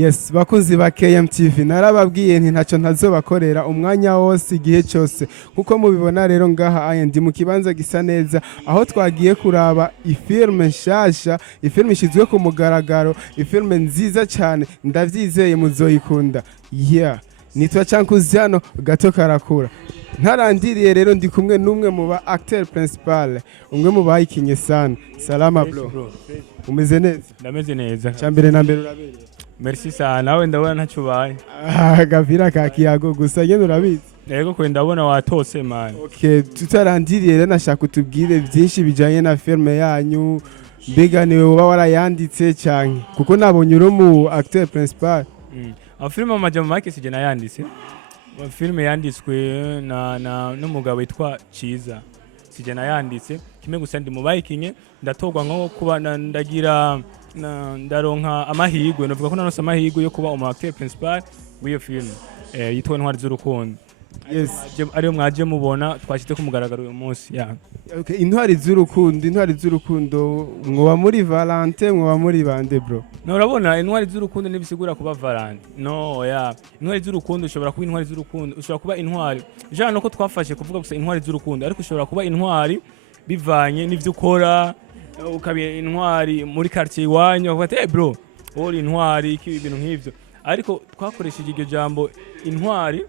Yes, bakunzi ba KMTV narababwiye nti ntacyo ntazobakorera umwanya wose igihe cyose kuko mubibona rero ngaha aye ndi mu kibanza gisa neza aho twagiye kuraba ifilme nshasha, ifilme ishizwe ku mugaragaro, ifilme nziza cyane ndavyizeye muzoyikunda. Yeah, nitwa Cankuziano gato karakura. Ntarandiriye rero ndi kumwe n'umwe mu ba acteur principal, umwe mu bayikinye sana. Salama bro. Umeze neza? Ndameze neza. Cyambere na mbere urabereye. Merci sana, nawe ndabona ntacyo ubaye. Gavira ka kiyago gusa nyene urabizi. Yego kwe ndabona watose man. Okay, tutarandiriye rero nashaka utubwire byinshi bijanye na filme yanyu. Mbega niwe uba warayanditse cyane kuko nabonye uri mu acteur principal. Filme amajambo make sije nayanditse. Filme yanditswe n'umugabo witwa Ciza. Sije nayanditse kimwe gusa ndi mu bayikinye ndatogwa nko kuba ndagira ndaronka amahigwe novuga ko nanose amahigwe yo kuba umu acteur principal w'iyo filme yitwa Intwari z'urukundo. Yes, ariyo mwaje mubona twashyize ku mugaragaro uyu munsi ya. Okay, Intwari z'urukundo mwoba muri Valente mwoba muri bande bro? No urabona intwari z'urukundo nibisigura kuba Valente. No ya. Intwari z'urukundo ushobora kuba intwari z'urukundo, ushobora kuba intwari. Jana nuko twafashe kuvuga gusa intwari z'urukundo ariko ushobora kuba intwari bivanye n'ivyo ukora ukabiye intwari muri quartier iwanyu ukavuga bro uri intwari iki ibintu nk'ivyo ariko twakoresheje iryo jambo intwari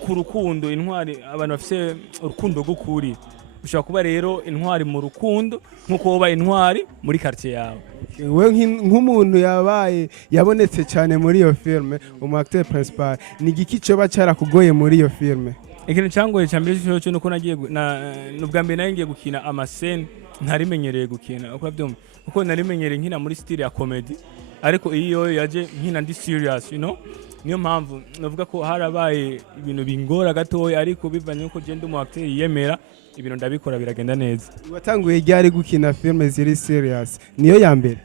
ku rukundo, intwari abantu bafise urukundo gukuri ushobora kuba rero intwari mu rukundo nkuko woba intwari muri quartier yawe. We nk'umuntu yabonetse cyane muri iyo filme umu acteur principal ni igiki coba cyarakugoye muri iyo filme? Ikintu cyangoye cyambere cyo nuko nagiye n'ubwa mbere nagiye gukina amascene ntarimenyereye gukina uko byumva kuko narimenyereye nkina muri style ya comedy ariko iyo yaje nkina ndi serious niyo mpamvu navuga ko harabaye ibintu bingora gatoya ariko bivanye uko je ndi mu acteur yemera ibintu ndabikora biragenda neza. Watanguye ryari gukina filme ziri serious? Niyo ya mbere?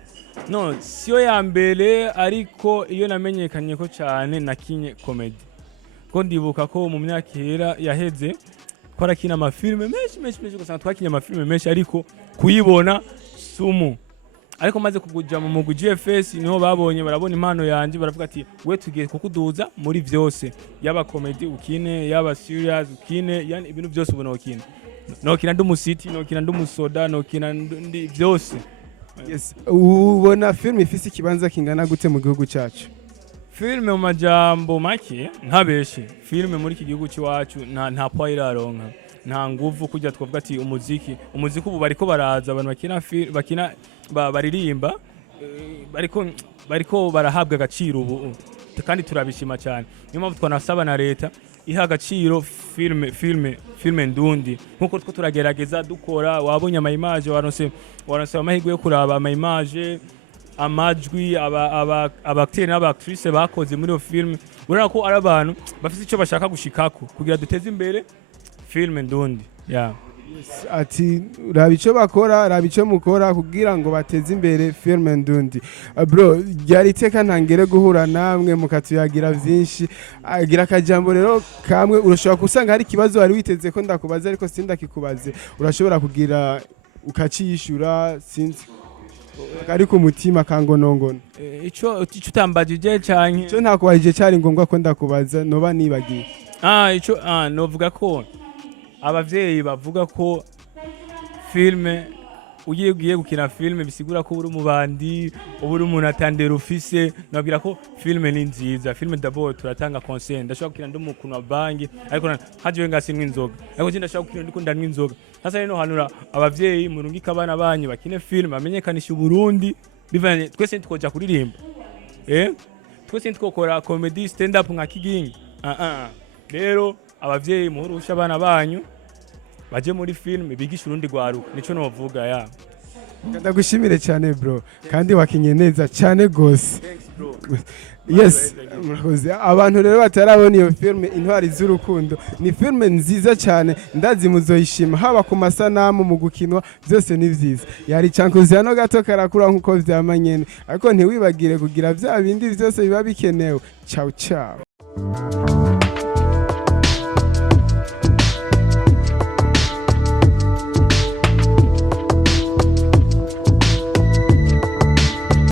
No, siyo ya mbere ariko iyo namenyekanye ko cyane nakinye comedy. Ko ndibuka ko mu myaka yaheze twarakina amafilme menshi gusa twakinye amafilme menshi ariko kuyibona sumu ariko maze kuguja mu mugwi GFS niho barabona impano yanje baravuga ati we tugiye kukuduza muri vyose yaba comedy ukine yaba serious ukine yani ibintu byose ubona ukine nokina ndumusiti nokina ndumusoda nokina ndi byose. Yes, ubona filme ifise ikibanza kingana gute mu gihugu cyacu? Filme mu majambo make ntabeshi filme muri iki gihugu cyacu nta power iraronka nta nguvu kujya twavuga ati umuziki ubu bariko baraza abantu bakina baririmba bariko barahabwa agaciro ubu kandi turabishima cyane niyo mpamvu twanasaba na leta iha agaciro filme ndundi nkuko two turagerageza dukora wabonye ama image waronse amahirwe yo kuraba ama image amajwi abacteur n'abactrice bakoze muri iyo film urana ko ari abantu bafite icyo bashaka gushikako kugira duteze imbere film ndundi ya. Yes, ati raba icyo bakora raba icyo mukora kugira ngo bateze imbere film ndundi. Bro ryari iteka ntangere guhura namwe mukatuyagira byinshi agira akajambo rero kamwe urashobora kusanga hari ikibazo wari witeze ko ndakubaza ariko sindakikubaze urashobora kugira ukaciyishura sinzi ari ku mutima kangonongono ico utambajije cyane cyo ntakubajije cyari ngombwa ko ndakubaza noba nibagiye ico novuga ko abavyeyi bavuga ko filme ugiye gukina filme bisigura ko uri umubandi uri umuntu atandera ufise nabwira ko filme ni nziza filme d'abord turatanga conseil ndashaka gukina ndumukunu wa bangi ariko haje ngasinwa inzoga ariko je ndashaka gukina ndiko ndanwa inzoga sasa rero hanura abavyeyi murungika abana banyu bakine filme amenyekanisha Burundi bivanye twese twoja kuririmba twese twokora comedy stand up nka kigingi rero abavyeyi muhurusha abana banyu baje muri filme bigisha urundi gwaruka nico novuga ya. Ndagushimire cyane bro kandi wakinye neza cyane gose. Thanks bro. Yes, abantu rero batarabona iyo filme Intwari z'urukundo ni filme nziza cyane ndazi muzoyishima haba ku masanamu mu gukinwa byose ni byiza. Yari Cankuziano gato karakura nkuko vyamanyene ariko ntiwibagire kugira bya bindi byose biba bikenewe. Ciao ciao.